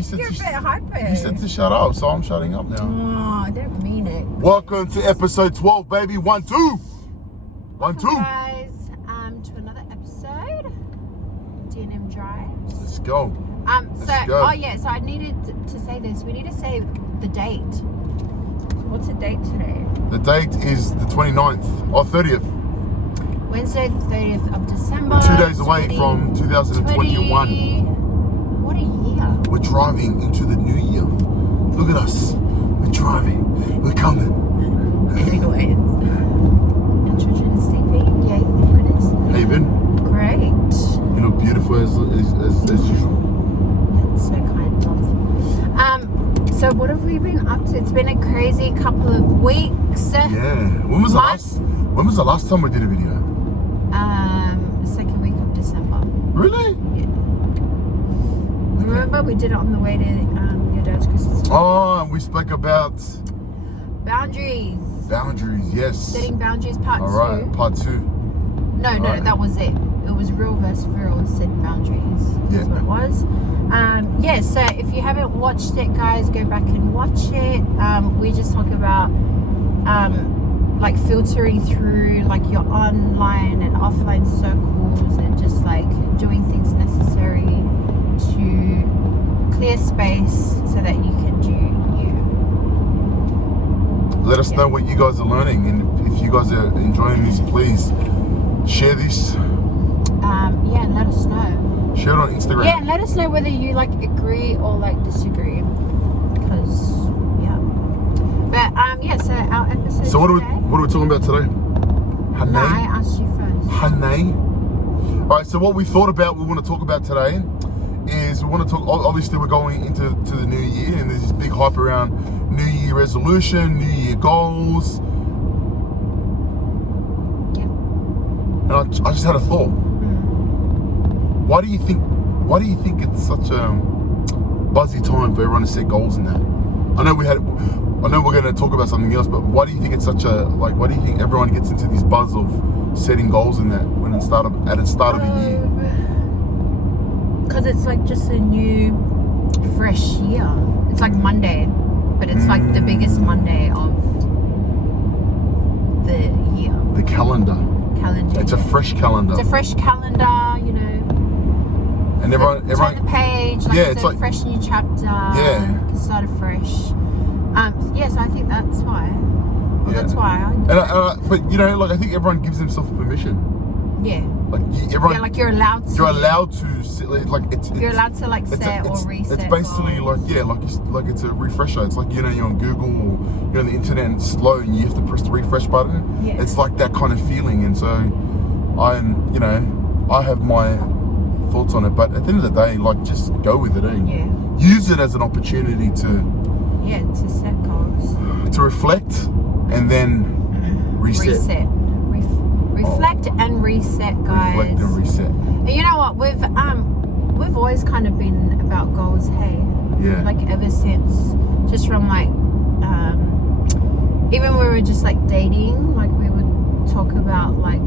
You said You're a bit hyper. You said to shut up, so I'm shutting up now. Oh, I don't mean it. Welcome to episode 12, baby. 1, 2. 1, 2. Guys, to another episode. D&M Drives. Let's go. So I needed to say this. We need to say the date. What's the date today? The date is the 29th or 30th. Wednesday, the 30th of December. 2 days away from 2021. What a year. We're driving into the new year. Look at us. We're driving. We're coming. Anyways. And children are sleeping. Yay, thank goodness. Hey, Ben. Great. You look beautiful as usual. That's so kind of. So what have we been up to? It's been a crazy couple of weeks. Yeah. When was the last time we did a video? Second week of December. Really? Yeah. Remember we did it on the way to your dad's Christmas party? Oh, and we spoke about boundaries. Boundaries, yes. Setting boundaries, part 2. All right, part 2. No, that was it. It was real versus real setting boundaries. That's what it was. So if you haven't watched it, guys, go back and watch it. We just talk about like filtering through like your online and offline circles and just like doing things necessary to clear space so that you can do you. Let us know what you guys are learning, and if you guys are enjoying this, please share this. And let us know. Share it on Instagram. Yeah, and let us know whether you like agree or like disagree. Because But so our episode. So what are we talking about today? Hane? No, I asked you first. Hane. Alright, so what we thought about we want to talk about today is we want to talk, obviously we're going into the new year, and there's this big hype around New Year resolution, New Year goals. Yeah. And I just had a thought. Why do you think it's such a buzzy time for everyone to set goals in that? I know we're going to talk about something else, but why do you think it's such a why do you think everyone gets into this buzz of setting goals in that when at the start of the year? Because it's like just a new, fresh year. It's like Monday, but it's like the biggest Monday of the year. The calendar. It's a fresh calendar. It's a fresh calendar, you know. And everyone turn the page. Like it's like fresh new chapter. Yeah. Start afresh. So I think that's why. Well, that's why. But you know, like I think everyone gives themselves permission. Yeah. Like everyone. Yeah, like you're allowed to. You're allowed to You're allowed to like set or reset. It's basically goals. like it's a refresher. It's like, you know, you're on Google or you're on the internet and it's slow and you have to press the refresh button. Yeah. It's like that kind of feeling, and so I have my thoughts on it, but at the end of the day, like, just go with it, Yeah. Use it as an opportunity to set goals, to reflect and then reset. Reflect and reset, guys. Reflect and reset. And you know what, we've always kind of been about goals, hey? Yeah. Like ever since, just from like even when we were just like dating, like we would talk about like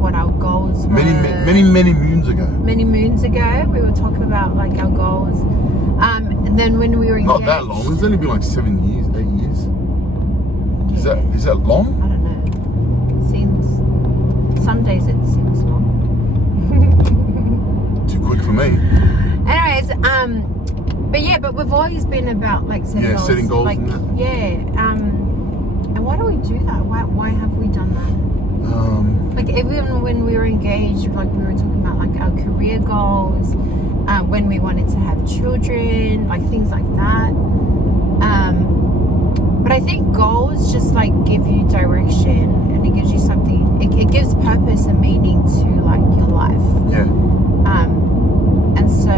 what our goals were. Many moons ago. Many moons ago, we would talk about like our goals. And then when we were engaged, not that long. It's only been like 7 years, 8 years. Yeah. Is that long? I don't know. It seems. Some days it seems long. Too quick for me. Anyways, but we've always been about like setting goals. Setting goals. Like, and that. And why do we do that? Why have we done that? Like even when we were engaged, like we were talking about like our career goals, when we wanted to have children, like things like that. But I think goals just like give you direction, and it gives you something. It gives purpose and meaning to like your life. Yeah. And so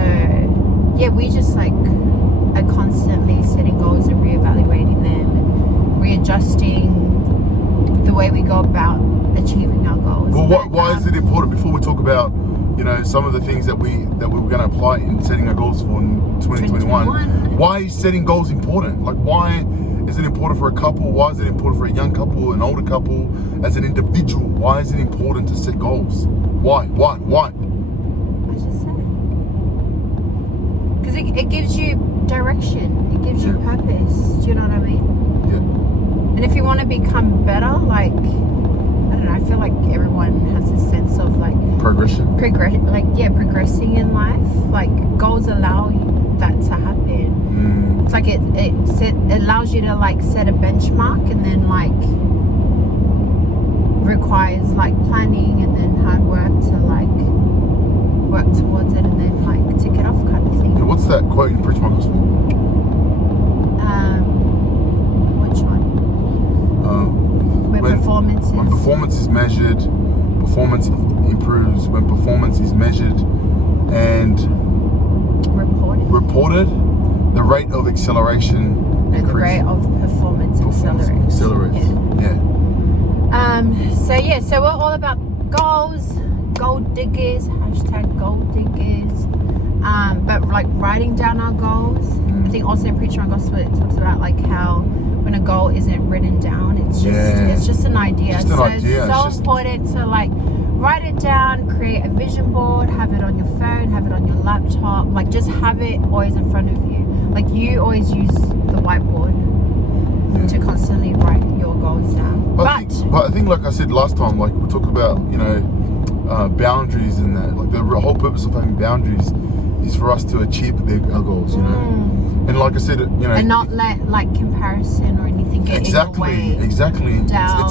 we just like are constantly setting goals and reevaluating them, readjusting the way we go about achieving our goals. Well, why is it important? Before we talk about, you know, some of the things that we're going to apply in setting our goals for in 2021. Why is setting goals important? Like, why is it important for a couple? Why is it important for a young couple, an older couple, as an individual? Why is it important to set goals? Why? I just said. Because it gives you direction. It gives you purpose. Do you know what I mean? Yeah. And if you want to become better, like, I don't know, I feel like everyone has a sense of like Progression. Progressing in life. Like goals allow that to happen. It's like it allows you to like set a benchmark, and then like requires like planning and then hard work to like work towards it and then like tick it off kind of thing. Yeah, what's that quote in Preach My Gospel? Which one? When performance is measured, performance improves. When performance is measured and reported, the rate of acceleration increases. The rate of performance accelerates. So we're all about goals, gold diggers, hashtag gold diggers. But like writing down our goals. I think also in Preacher on Gospel it talks about like how when a goal isn't written down, it's just an idea. It's important to like write it down, create a vision board, have it on your phone, have it on your laptop, like just have it always in front of you. Like you always use the whiteboard to constantly write your goals down. But I think like I said last time, like we talked about, you know, boundaries and that. Like the whole purpose of having boundaries is for us to achieve our goals, you know. And like I said, you know, and not let like comparison or anything get in your way. Exactly. It's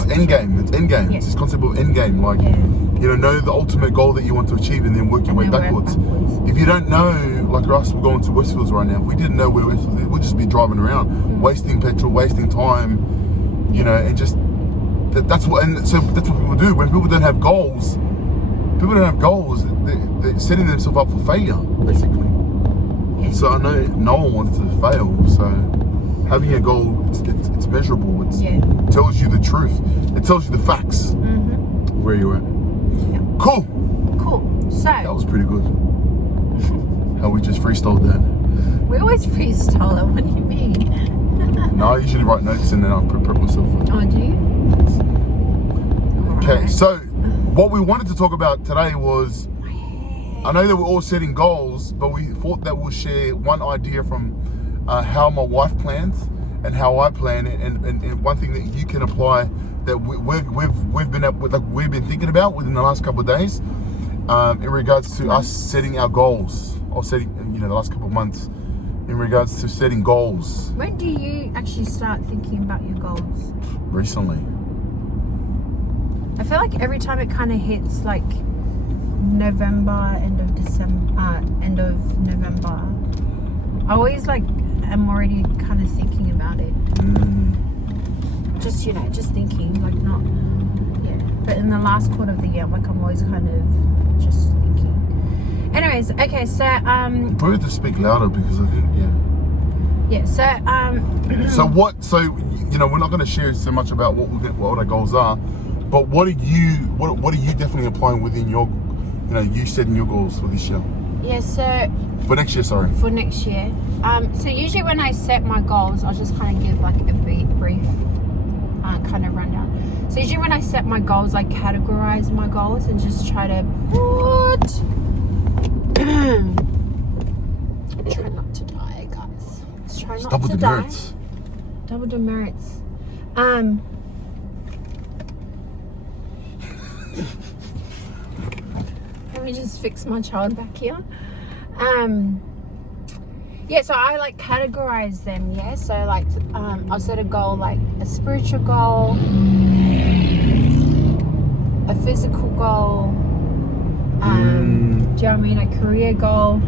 end game. It's end game. It's this concept of end game. Like, you know the ultimate goal that you want to achieve, and then work your way backwards. If you don't know, like us, we're going to Westfields right now. If we didn't know where Westfields is, we'd just be driving around, wasting petrol, wasting time, you know, and just that's what people do when people don't have goals. People don't have goals. They're setting themselves up for failure, basically. So I know no one wants to fail. So having a goal, it's measurable. It tells you the truth. It tells you the facts where you're at. Cool. So that was pretty good. How we just freestyled that. We always freestyle it. What do you mean? No, I usually write notes and then I'll prep myself. Oh, do you? Okay, so what we wanted to talk about today was, I know that we're all setting goals, but we thought that we'll share one idea from how my wife plans and how I plan it, and one thing that you can apply that we've been thinking about within the last couple of days in regards to us setting our goals, or setting, you know, the last couple of months in regards to setting goals. When do you actually start thinking about your goals? Recently. I feel like every time it kind of hits like November, end of November, I always like am already kind of thinking about it. Just, you know, just thinking, like not, but in the last quarter of the year, like I'm always kind of just thinking. Anyways, okay, so probably have to speak louder because I think so you know, we're not going to share so much about what our goals are, but what are you definitely applying within your, you know, you setting your goals for this year? So for next year, sorry. For next year. So usually when I set my goals, I'll just kind of give like a brief kind of rundown. So usually when I set my goals, I categorize my goals and just try to try not to die, guys. Let's try not double to die. Demerits. Double demerits. Let me just fix my child back here. So I like categorize them. So like I'll set a goal, like a spiritual goal, a physical goal, do you know what I mean, a career goal.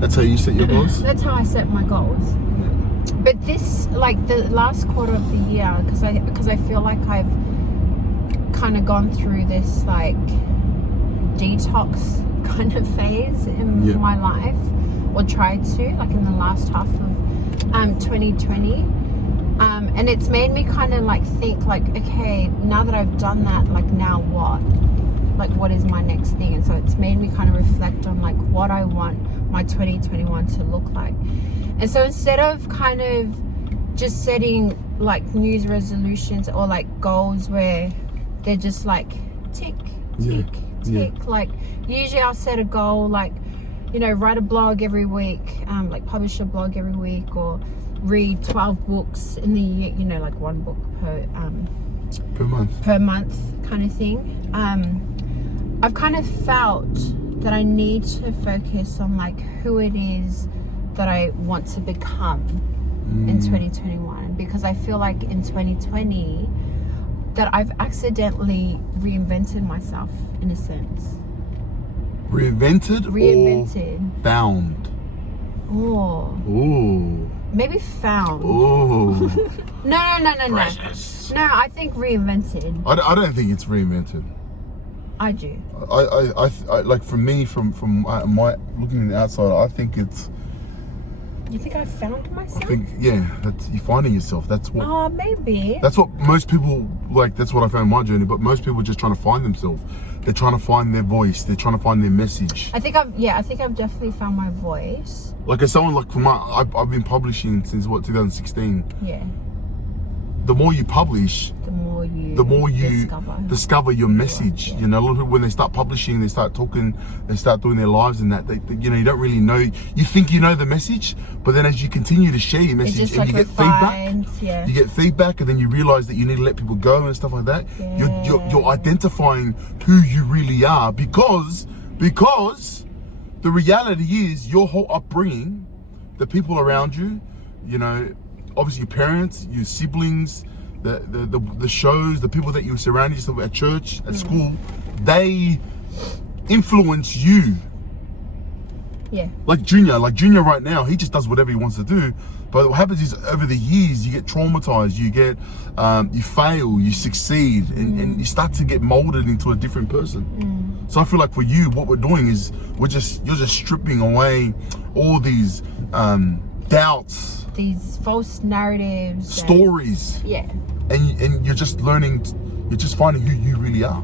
That's how you set your goals? That's how I set my goals. But this, like the last quarter of the year, because I feel like I've kind of gone through this like detox kind of phase in my life, or tried to, like in the last half of 2020, and it's made me kind of like think like, okay, now that I've done that, like now what? Like what is my next thing? And so it's made me kind of reflect on like what I want my 2021 to look like. And so instead of kind of just setting like New Year's resolutions or like goals where they're just like tick, like usually I'll set a goal like write a blog every week, like publish a blog every week, or read 12 books in the year, like one book per month kind of thing. I've kind of felt that I need to focus on like who it is that I want to become in 2021, because I feel like in 2020 that I've accidentally reinvented myself in a sense. Reinvented. Or found? Oh. Maybe found. Oh. No. Precious. No, I think reinvented. I don't think it's reinvented. I do. I like, for me, from my looking on the outside, I think it's. You think I found myself? I think, yeah, that's you finding yourself. That's what. Oh, maybe. That's what most people like. That's what I found in my journey. But most people are just trying to find themselves. They're trying to find their voice. They're trying to find their message. I think I've definitely found my voice. Like, as someone like I've been publishing since 2016. Yeah. The more you publish, the more you discover your message. Yeah. A lot of people, when they start publishing, they start talking, they start doing their lives, and that they you don't really know. You think you know the message, but then as you continue to share your message, and you get feedback, you get feedback, and then you realize that you need to let people go and stuff like that. Yeah. You're identifying who you really are, because the reality is your whole upbringing, the people around you, obviously your parents, your siblings, the shows, the people that you surround yourself at church, at school, they influence you. Yeah. Like Junior right now, he just does whatever he wants to do. But what happens is, over the years, you get traumatized, you fail, you succeed, and you start to get molded into a different person. So I feel like for you, what we're doing is you're just stripping away all these doubts, these false narratives, stories, and you're just learning, you're just finding who you really are.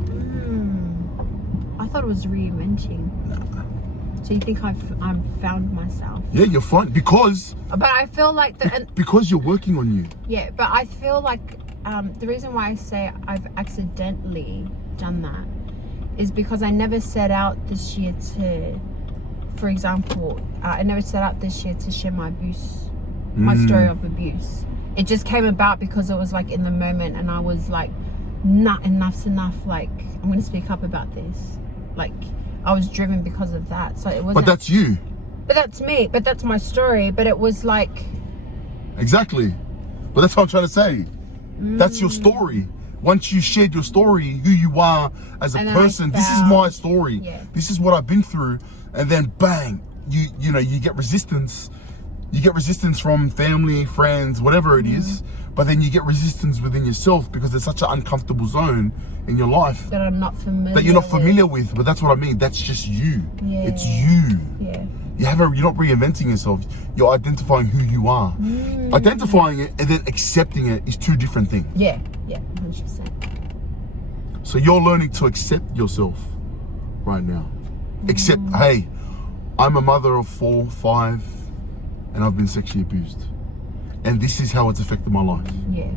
I thought it was reinventing. So you think I've found myself? Yeah, you're fine, because. But I feel like because you're working on you. Yeah, but I feel like the reason why I say I've accidentally done that is because I never set out this year to. For example, I never set out this year to share my story of abuse. It just came about because it was like in the moment, and I was like, not enough's enough. Like, I'm going to speak up about this. Like, I was driven because of that. So it was. But that's you. But that's me. But that's my story. But it was like. Exactly. But that's what I'm trying to say. That's your story. Once you shared your story, who you are as a person, this is my story. Yeah. This is what I've been through. And then bang, you get resistance. You get resistance from family, friends, whatever it is. But then you get resistance within yourself, because it's such an uncomfortable zone in your life that I'm not familiar. That you're not familiar with. But that's what I mean. That's just you. Yeah. It's you. Yeah. You're not reinventing yourself. You're identifying who you are. Identifying it and then accepting it is two different things. Yeah. 100%. So you're learning to accept yourself right now. Accept, hey, I'm a mother of 4, 5, and I've been sexually abused. And this is how it's affected my life. Yeah.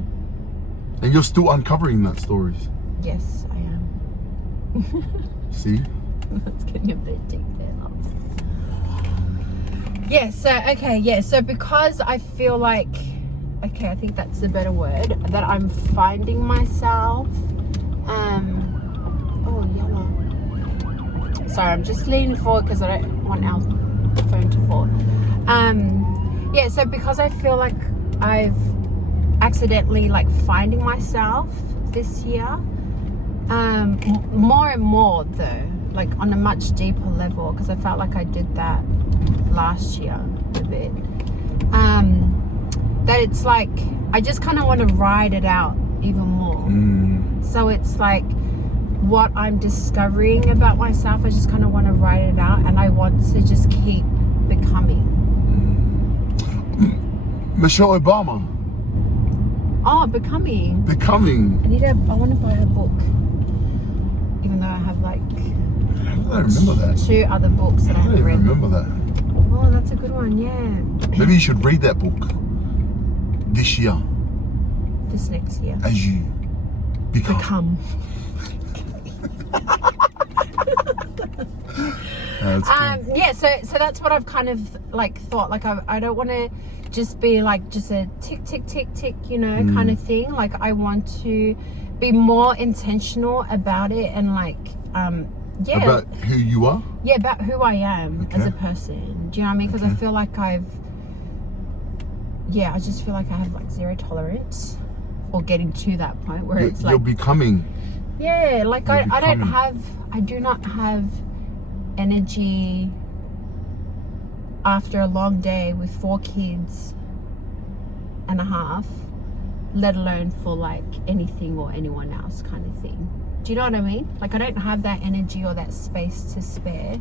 And you're still uncovering that stories. Yes, I am. See? That's getting a bit deep there, love. Yeah, so because I feel like, I think that's the better word, that I'm finding myself. Oh, yellow. Sorry, I'm just leaning forward because I don't want our phone to fall. So because I feel like I've accidentally finding myself this year, more and more though, like on a much deeper level, because I felt like I did that last year a bit. That it's like I just kind of want to ride it out even more. So it's like what I'm discovering about myself, I just kind of want to write it out, and I want to just keep becoming. Michelle Obama. Oh, becoming. I want to buy her book, even though I have I remember that. 2 other books that I haven't read. I remember that. Oh, that's a good one. Yeah. Maybe you should read that book this year. This next year. As you become. yeah, so that's what I've kind of like thought. Like I don't want to just be like just a tick tick tick tick, you know, kind of thing. Like I want to be more intentional about it and like about who you are. Yeah, about who I am as a person. Do you know what I mean? Because I feel like I just feel like I have like zero tolerance, or getting to that point where it's like you're becoming. Yeah, like I do not have energy after a long day with 4 kids and a half, let alone for like anything or anyone else kind of thing. Do you know what I mean? Like I don't have that energy or that space to spare.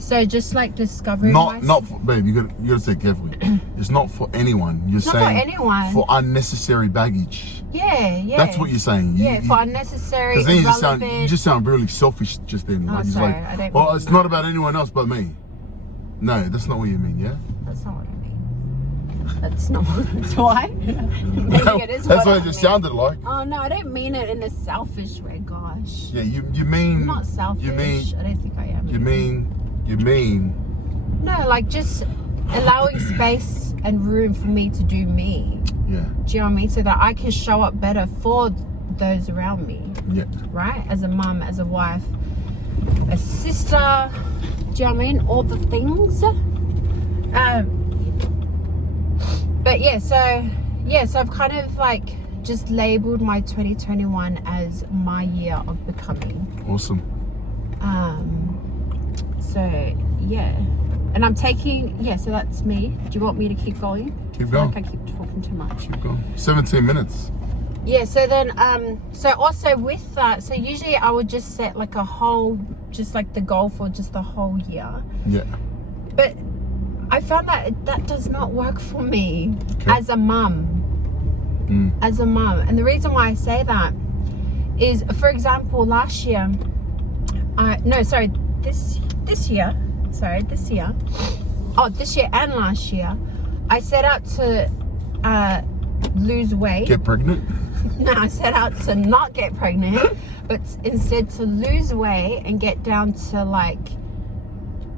So just like discovering not for, babe, you gotta say carefully. It's not for anyone. You're saying not for anyone. For unnecessary baggage. Yeah. That's what you're saying. For unnecessary. Because then you just sound really selfish just then. Oh, like, sorry, like, I don't well, mean it's that. not about anyone else but me. No, that's not what you mean. Yeah. That's not what I mean. That's not why. That's what it just sounded like. Oh no, I don't mean it in a selfish way. Gosh. Yeah, you mean. I'm not selfish. You mean. I don't think I am. You mean. No, like just allowing space and room for me to do me. Yeah. Do you know what I mean? So that I can show up better for those around me. Yeah. Right? As a mum, as a wife, a sister. Do you know what I mean? All the things. But so I've kind of like just labeled my 2021 as my year of becoming. Awesome. So yeah, and I'm taking so that's me. Do you want me to keep going? Keep going. Like I keep talking too much. Keep going. 17 minutes. Yeah. So then so also with that, so usually I would just set like a whole, just like the goal for just the whole year. Yeah. But I found that does not work for me as a mum. As a mum. And the reason why I say that is, for example, this year. Oh, this year and last year, I set out to lose weight. Get pregnant? No, I set out to not get pregnant, but instead to lose weight and get down to like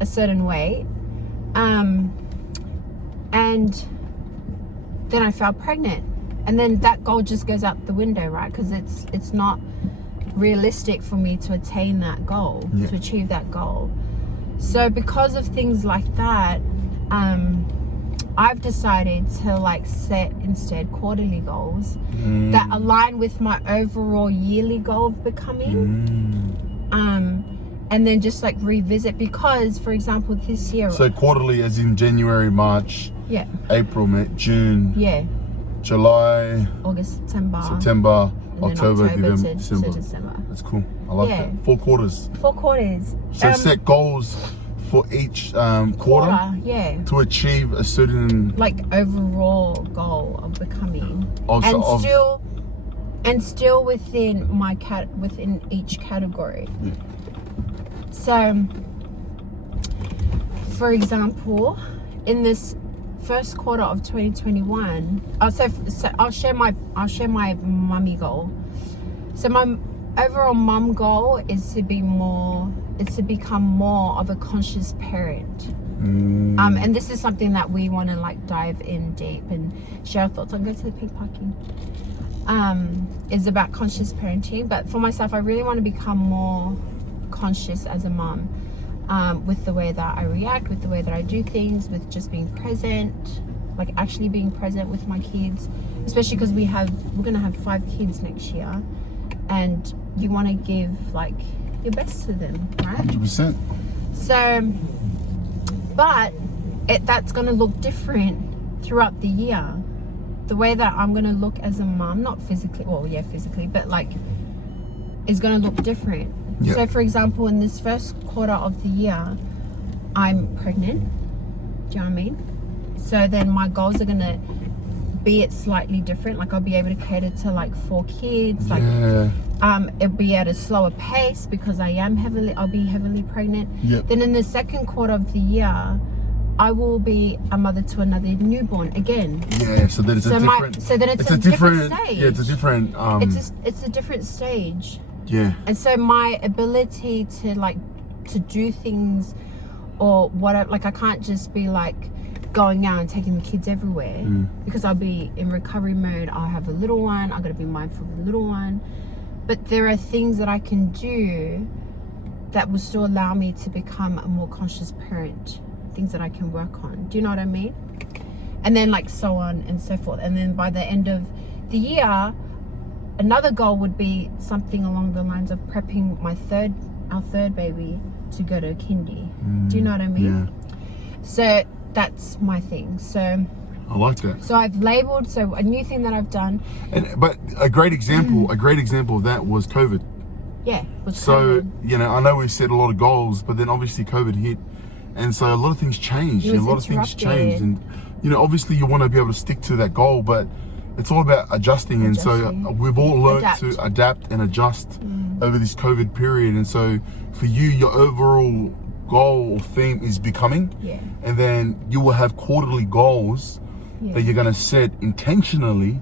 a certain weight. And then I fell pregnant, and then that goal just goes out the window, right? Because it's not realistic for me to attain that goal, to achieve that goal. So because of things like that, I've decided to like set instead quarterly goals that align with my overall yearly goal of becoming. And then just like revisit, because for example this year, so quarterly as in January, March, April, May, June, July, August, September, October, November, December. That's cool. I like that. 4 quarters. 4 quarters. So set goals for each quarter to achieve a certain like overall goal of becoming, and still within my within each category. So, for example, in this first quarter of 2021, I'll share my mummy goal. So my overall mum goal is to become more of a conscious parent. And this is something that we want to like dive in deep and share our thoughts on. Go to the pink parking. Is about conscious parenting, but for myself, I really want to become more conscious as a mom, with the way that I react, with the way that I do things, with just being present, like actually being present with my kids, especially because we're gonna have 5 kids next year, and you want to give like your best to them, right? 100%. So, but that's gonna look different throughout the year. The way that I'm gonna look as a mom, not physically, physically, but like, is gonna look different. Yep. So for example, in this first quarter of the year, I'm pregnant. Do you know what I mean? So then my goals are gonna be it slightly different. Like I'll be able to cater to like 4 kids. Like it'll be at a slower pace because I'll be heavily pregnant. Yep. Then in the second quarter of the year, I will be a mother to another newborn again. Yeah, so then it's a different different stage. Yeah, it's a different it's a different stage. Yeah. And so my ability to do things or what, like I can't just be like going out and taking the kids everywhere because I'll be in recovery mode. I'll have a little one, I've got to be mindful of the little one. But there are things that I can do that will still allow me to become a more conscious parent, things that I can work on. Do you know what I mean? And then like so on and so forth. And then by the end of the year, another goal would be something along the lines of prepping our third baby to go to Kini. Do you know what I mean? Yeah. So that's my thing. So I like that. So I've labeled, so a new thing that I've done. But a great example of that was COVID. Yeah, so COVID. You know, I know we set a lot of goals, but then obviously COVID hit, and so a lot of things changed. And you know, obviously you want to be able to stick to that goal, but it's all about adjusting. And so we've all learned to adapt and adjust over this COVID period. And so for you, your overall goal or theme is becoming, and then you will have quarterly goals that you're going to set intentionally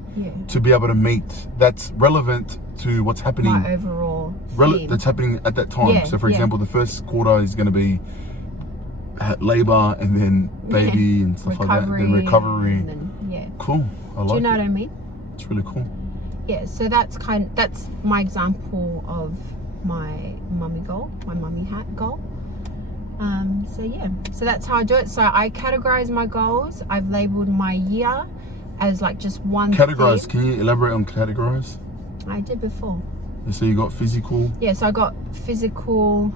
to be able to meet, that's relevant to what's happening, my overall that's happening at that time. So for example, the first quarter is going to be labor, and then baby and stuff like that, then recovery, and then, cool. I like it. Do you know what I mean? It's really cool. Yeah, so that's my example of my mummy goal, my mummy hat goal. So yeah, so that's how I do it. So I categorize my goals. I've labeled my year as like just one Categorize, thing. can you elaborate on categorize? I did before. So you got physical. Yeah, so I got physical.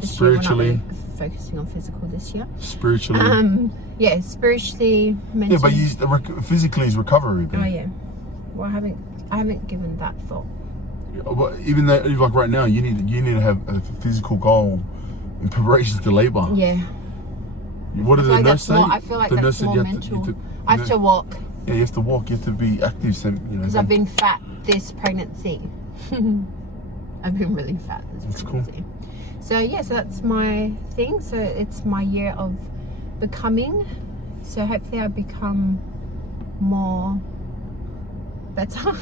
Spiritually. We're not really focusing on physical this year. Spiritually. Yeah, spiritually, mentally. Yeah, but physically is recovery. Oh yeah. Well, I haven't given that thought. But even though, like right now, you need to have a physical goal in preparation to labor. Yeah. What did the nurse say? I feel like that's more mental. I have to walk. Yeah, you have to walk. You have to be active. So, you know. Because I've been fat this pregnancy. I've been really fat this pregnancy. Cool. So yeah, so that's my thing. So it's my year of becoming. So hopefully I become more better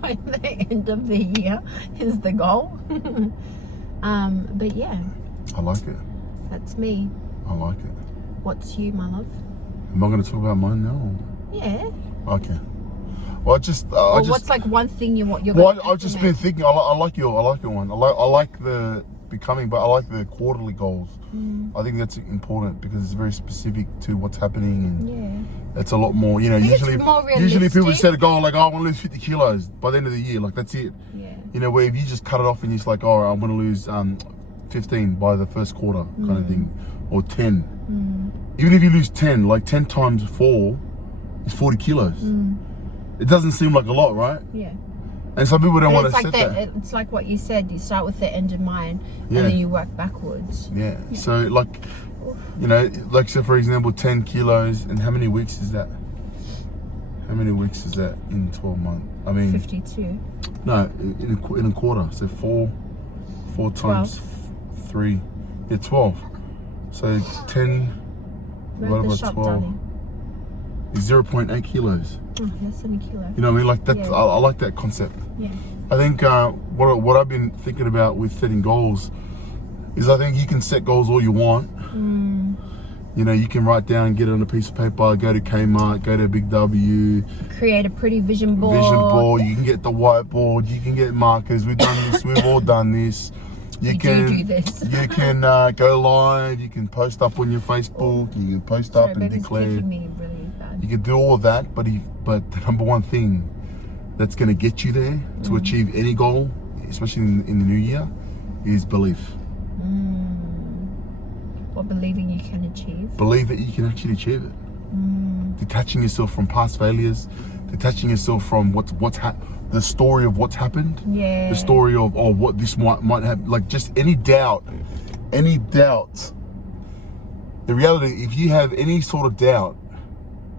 by the end of the year is the goal. But yeah. I like it. That's me. I like it. What's you, my love? Am I going to talk about mine now? Yeah. Okay. Well, what's like one thing you want? I've just been thinking. I like your one. I like the becoming, but I like the quarterly goals. I think that's important because it's very specific to what's happening, and it's a lot more. You know, usually people set a goal like, oh, I want to lose 50 kilos by the end of the year. Like that's it. Yeah. You know, where if you just cut it off and you're just like, oh, I'm going to lose 15 by the first quarter kind of thing, or 10. Even if you lose 10, like 10 times 4 is 40 kilos. It doesn't seem like a lot, right? Yeah. And some people don't want to set that. It's like what you said. You start with the end in mind, and then you work backwards. Yeah. So like, you know, like so for example, 10 kilos, and how many weeks is that? How many weeks is that in 12 months? I mean, 52. No, in a quarter. So 4 times 3. Yeah, 12. So 10 divided by 12 darling. is 0.8 kilos. Oh, less than a kilo. You know what I mean? Like that. Yeah. I like that concept. Yeah. I think what I've been thinking about with setting goals is I think you can set goals all you want. You know, you can write down, get it on a piece of paper, go to Kmart, go to Big W. Create a pretty vision board. You can get the whiteboard. You can get markers. We've done this. We've all done this. You can do this. You can go live. You can post up on your Facebook. You can post up and declare. Me really bad. You can do all of that, but the number one thing that's going to get you there to achieve any goal, especially in the new year, is belief. What believing you can achieve? Believe that you can actually achieve it. Detaching yourself from past failures, detaching yourself from the story of what's happened. Yeah. The story of what this might happen. Like just any doubt. The reality, if you have any sort of doubt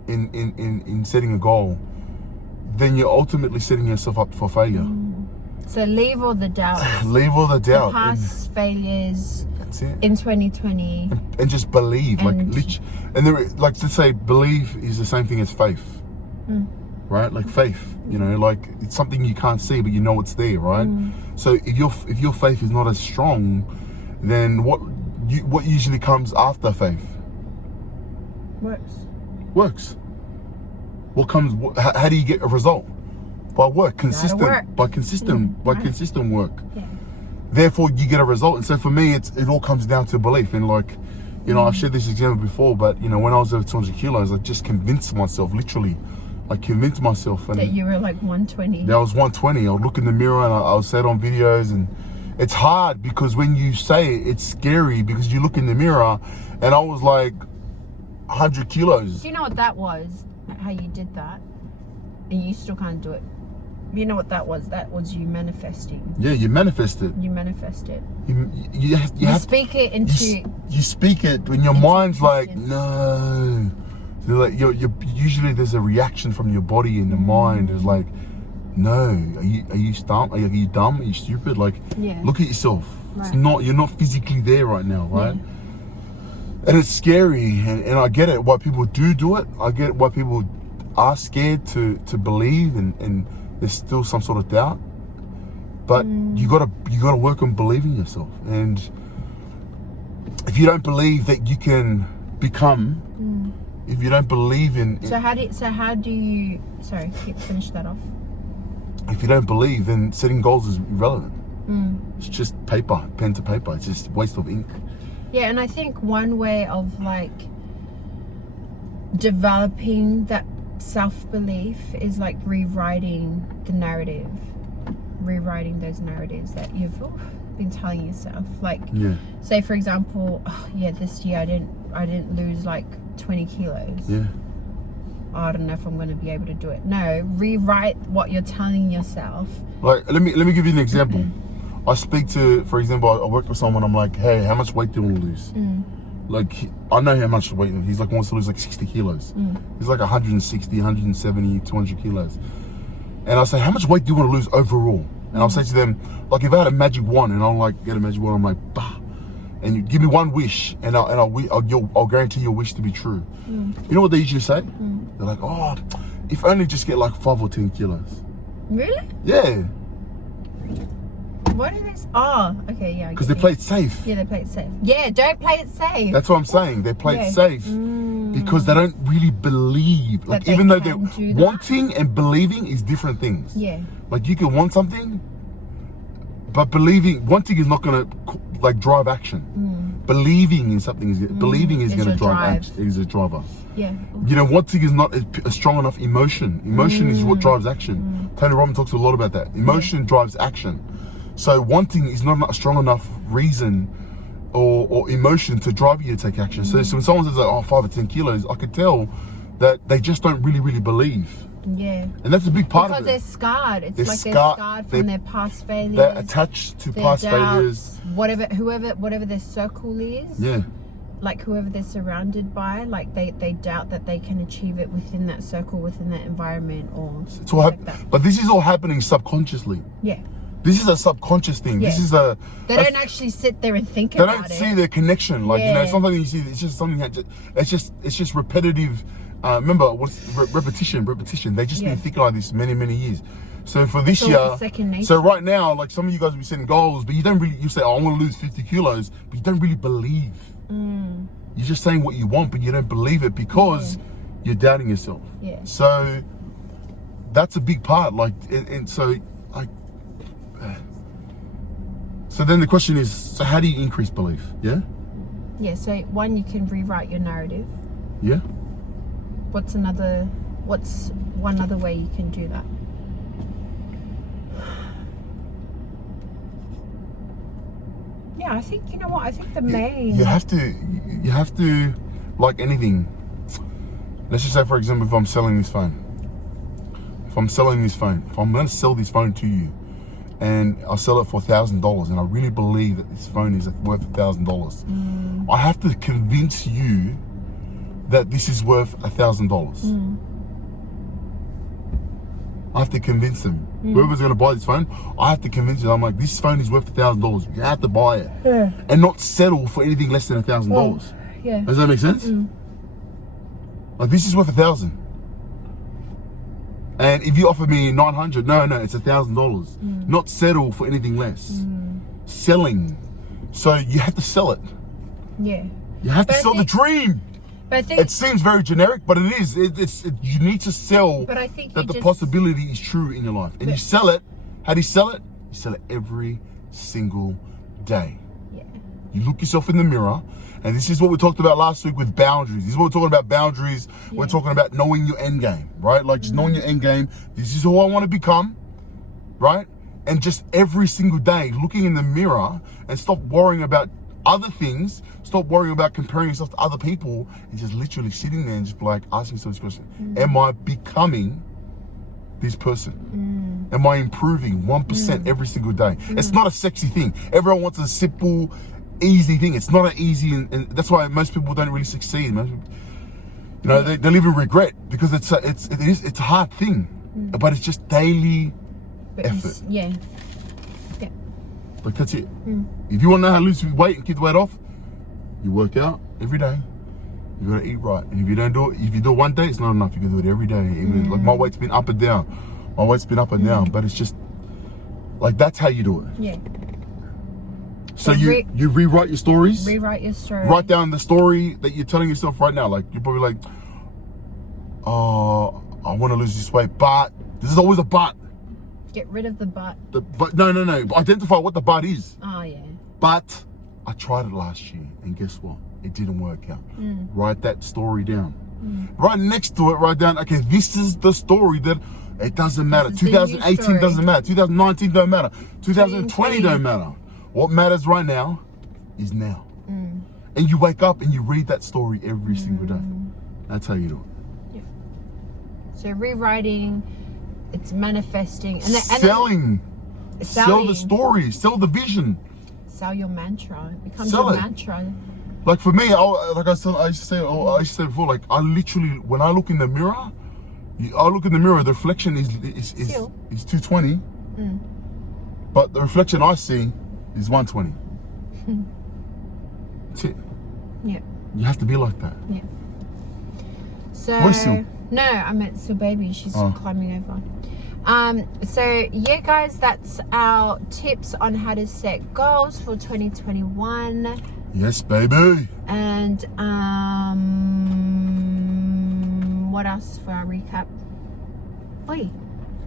in setting a goal, then you're ultimately setting yourself up for failure. So leave all the doubts. Leave all the doubt. The past failures. That's it. In 2020. And just believe. Let's say believe is the same thing as faith. Right? Like faith. You know, like it's something you can't see, but you know it's there, right? So if your faith is not as strong, then what usually comes after faith? Works. What comes? How do you get a result? By work, consistent work. Yeah. Therefore, you get a result. And so for me, it all comes down to belief. And like, you know, I've shared this example before, but you know, when I was over 200 kilos, I just convinced myself, literally, and that you were like 120. Yeah, I was 120. I would look in the mirror and I would say it on videos, and it's hard because when you say it, it's scary because you look in the mirror, and I was like 100 kilos. Do you know what that was? How you did that, and you still can't do it. You know what that was? That was you manifesting. Yeah, you manifest it. You manifest it. You speak it into. You speak it when your mind's like, no. So like you're usually there's a reaction from your body and the mind is like, no. Are you dumb? Are you dumb? Are you stupid? Like, look at yourself. Right. It's not. You're not physically there right now, right? Yeah. And it's scary, and I get it. Why people do it. I get why people are scared to believe, and there's still some sort of doubt. But you gotta work on believing yourself. And if you don't believe that you can become, if you don't believe in so how do you finish that off. If you don't believe, then setting goals is irrelevant. It's just paper, pen to paper. It's just waste of ink. Yeah, and I think one way of like developing that self-belief is like rewriting those narratives that you've been telling yourself. Like, say for example, this year I didn't lose like 20 kilos. Yeah. I don't know if I'm going to be able to do it. No, rewrite what you're telling yourself. Like, let me give you an example. I speak to, for example, I work with someone. I'm like, hey, how much weight do you want to lose? Like, I know how much weight. He's like, wants to lose like 60 kilos. He's like 160, 170, 200 kilos. And I say, how much weight do you want to lose overall? And I'll say to them, like, if I had a magic wand and I'll like get a magic wand, I'm like, bah. And you give me one wish, and I'll guarantee your wish to be true. You know what they usually say? They're like, oh, if only just get like 5 or 10 kilos. Really? Yeah. What are these? Oh, okay, yeah. Because they play it safe. Yeah, they play it safe. Yeah, don't play it safe. That's what I'm saying. They play it safe because they don't really believe. Like, even though they're wanting and believing is different things. Yeah. Like, you can want something, but wanting is not going to like drive action. Believing in something is going to drive action. Is a driver. Yeah. You know, wanting is not a strong enough emotion. Emotion is what drives action. Tony Robbins talks a lot about that. Emotion drives action. So wanting is not a strong enough reason or emotion to drive you to take action. So when someone says, like, 5 or 10 kilos, I could tell that they just don't really believe. Yeah. And that's a big part of it. Because they're scarred. It's they're scarred from their past failures. They're attached to past failures. Whatever their circle is. Yeah. Like whoever they're surrounded by, like they doubt that they can achieve it within that circle, within that environment, or it's all like that. But this is all happening subconsciously. Yeah. This is a subconscious thing. Yeah. This is they don't actually sit there and think about it. They don't see their connection. Like, you know, sometimes you see it's just something that it's just repetitive. Remember, repetition. They've just been thinking like this many years. So for this year, so right now, like some of you guys will be setting goals, but you don't really, you say, oh, I want to lose 50 kilos, but you don't really believe. You're just saying what you want, but you don't believe it because you're doubting yourself. Yeah. So that's a big part. Like, and so like, so then the question is, so how do you increase belief? Yeah. Yeah. So one, you can rewrite your narrative. Yeah. What's one other way you can do that? Yeah, I think, you know what, I think the main... You have to, like anything, let's just say, for example, if I'm selling this phone, if I'm going to sell this phone to you, and I'll sell it for $1,000, and I really believe that this phone is worth $1,000, I have to convince you that this is worth $1,000. I have to convince them. Whoever's going to buy this phone, I have to convince them. I'm like, this phone is worth $1,000. You have to buy it, and not settle for anything less than $1,000. Yeah. Does that make sense? Like, this is worth $1,000, and if you offer me $900, no, it's $1,000. Not settle for anything less. Selling. So you have to sell it. Yeah. You have to But I sell the think- dream. But I think It seems very generic, but it is. You need to sell But I think that you the just- possibility is true in your life. And you sell it. How do you sell it? You sell it every single day. yeah. You look yourself in the mirror, and this is what we talked about last week with boundaries. This is what we're talking about, boundaries. Yeah. We're talking about knowing your end game, right? Like just knowing your end game. This is who I want to become, right? And just every single day looking in the mirror and stop worrying about other things, stop worrying about comparing yourself to other people, and just literally sitting there and just like asking yourself this question: Am I becoming this person? Am I improving 1% every single day? It's not a sexy thing. Everyone wants a simple, easy thing. It's not an easy, and that's why most people don't really succeed. Most people, you know, they live in regret because it's a hard thing, but it's just daily But effort. yeah. Like that's it. If you want to know how to lose weight and keep the weight off, you work out every day. You gotta eat right. And if you don't do it, if you do it one day, it's not enough. You can do it every day. Even like my weight's been up and down. My weight's been up and down, but it's just like that's how you do it. Yeah. So So you rewrite your stories. Rewrite your story. Write down the story that you're telling yourself right now. Like you're probably like, oh, I want to lose this weight, but this is always a but. Get rid of the but. But no. Identify what the but is. Oh yeah. But I tried it last year, and guess what? It didn't work out. Write that story down. Right next to it, write down, okay, this is the story that it doesn't matter. This is the new 2018 story. doesn't matter. 2019 don't matter. 2020 2020. don't matter. What matters right now is now. And you wake up and you read that story every single day. That's how you do it. So rewriting, it's manifesting, and Selling. Sell the selling. story. Sell the vision. Sell your mantra. It becomes Sell your it. mantra. Like for me, I used to say before, like I literally, when I look in the mirror, the reflection is Still. 220, but the reflection I see is 120. That's it. Yeah. You have to be like that. Yeah. So Where's Sue? no, I meant Sue baby. She's Oh. climbing over. So yeah, guys, that's our tips on how to set goals for 2021. Yes, baby. And what else for our recap? Oi.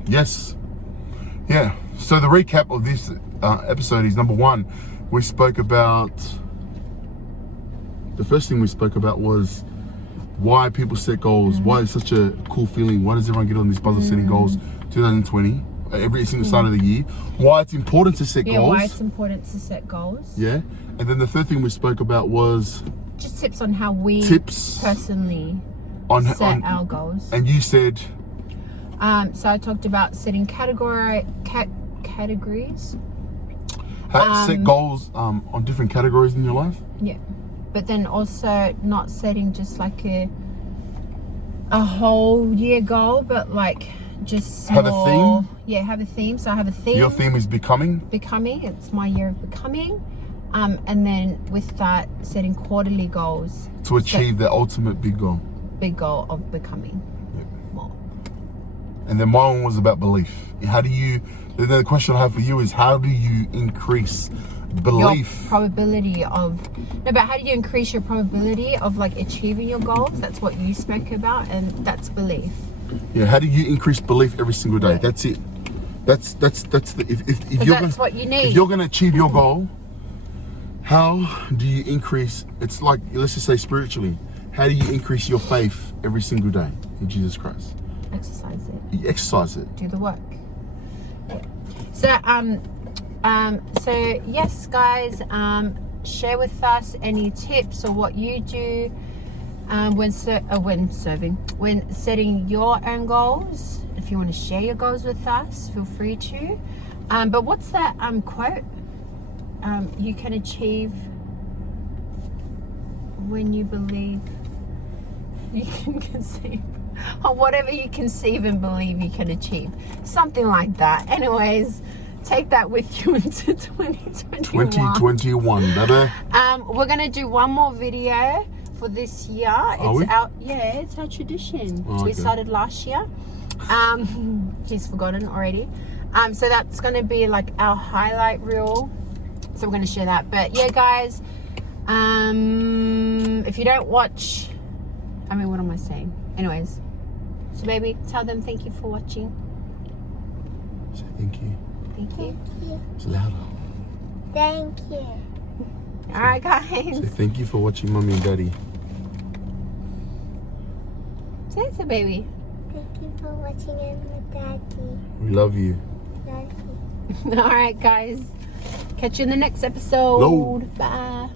Yes. Yeah. So the recap of this episode is, number one, we spoke about. The first thing we spoke about was why people set goals. Why it's such a cool feeling. Why does everyone get on this buzz of setting goals? 2020, every single start of the year. Why it's important to set Yeah, goals. why it's important to set goals. Yeah. And then the third thing we spoke about was Just tips on how we tips personally on set our goals. And you said, So I talked about setting categories. how to set goals on different categories in your life. Yeah. But then also not setting just like a whole year goal, but like just Have a small, theme? Yeah, have a theme. So I have a theme. Your theme is becoming. Becoming. It's my year of becoming. And then with that, setting quarterly goals. To achieve the ultimate big goal. Big goal of becoming more. And then my one was about belief. How do you, the question I have for you is, how do you increase belief? Your probability of, no, but how do you increase your probability of like achieving your goals? That's what you spoke about, and that's belief. Yeah, how do you increase belief every single day? Yeah. That's it. That's the, if you're That's what you need. If you're gonna achieve your goal, how do you increase, it's like, let's just say spiritually, how do you increase your faith every single day in Jesus Christ? Exercise it. You exercise it. Do the work. Yeah. So yes, guys, share with us any tips or what you do when setting your own goals. If you want to share your goals with us, feel free to. But what's that quote? You can achieve when you believe you can conceive. Or whatever you conceive and believe you can achieve. Something like that. Anyways, take that with you into 2021. 2021, baby. We're gonna do one more video for this year. It's our tradition. Oh, We okay. started last year. He's forgotten already. So that's gonna be like our highlight reel. So we're gonna share that. But yeah, guys, If you don't watch, I mean, what am I saying? Anyways, so baby, tell them thank you for watching. Say thank you. Thank you. Thank you. It's louder. Thank you. All right, Say guys. thank you for watching Mummy and Daddy. Say it, so baby. Thank you for watching it with Daddy. We love you. Love you. All right, guys. Catch you in the next episode. Hello. Bye.